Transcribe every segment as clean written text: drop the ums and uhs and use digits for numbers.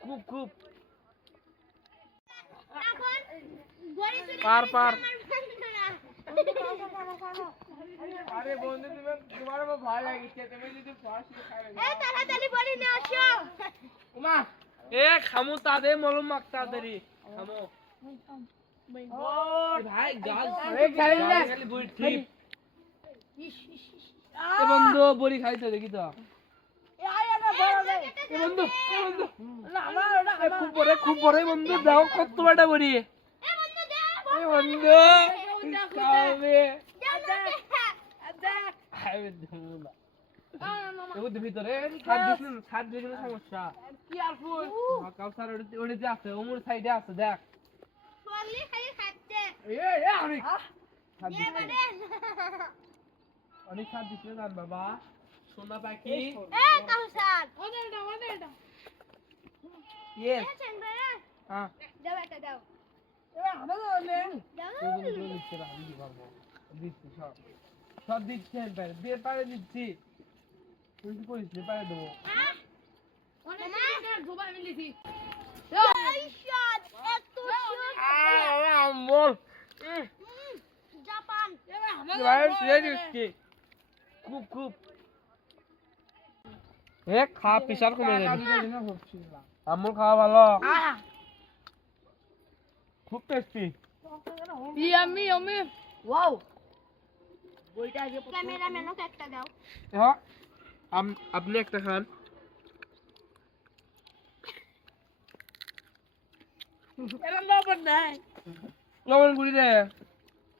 খুব খুব পার পার আরে বন্ধু তুমি তোমার ভালো লাগিছে তুমি যদি ফার্স্ট খাবে এই তাড়াতাড়ি বড়ি নিয়ে আসো ওমা এ খামু তাদের মলম মাখ তাড়াতাড়ি খামু ভাই গাল আরে খালি বড়ি ঠিক এ বন্ধু বড়ি খাইতে দেখি তো এ আয় না বড় এ বন্ধু না আমার খুব বড় বন্ধু দাও কত বড় বড়ি এ বন্ধু দাও এ বন্ধু খাবে খাবে ধুলা ওর ভিতরে ছাদ দিলে সমস্যা কি আর ফুল কাউসার ওড়িতে আছে ওমর সাইডে আছে দেখ বললি খালি খাচ্ছে এ অনেক এ বড় অনেক ছাদ দিছে না বাবা সোনা পাখি এ কাউসার ওদের দাও ইয়েস হ্যাঁ দাও এটা দাও এ আমরা দাও দিচ্ছে না আমি কি করব দিচ্ছি সব দিচ্ছি একবার দিয়ে পারে দিচ্ছি তুই কি করিস রে পারে দেবো অনেক টাকার ধোবা মিলিছি এই শট এত শট আমল জাপান এবার শুয়ে দিচ্ছি খুব খুব এ খা প্রেসার কমে যাবে আমল খাওয়া ভালো খুব টেস্টি ইয়ামি ইয়ামি ওয়াও বইটা আগে ক্যামেরাম্যানকে একটা দাও হ্যাঁ আপনি একটা খান এরা লবণ নাই লবণ গুড়ি দে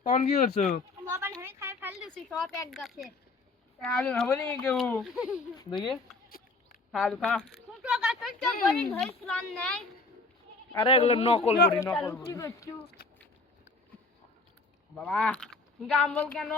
তখন কি করছো লবণ আমি খাই ফেল দিছি সব এক গাছে আলু খাবো নি কেউ দেখি আলু খা ছোট গাছে তো বড়ি হইছিল নাই আরে এগুলো নকল বড়ি বাবা গাম্বল কেন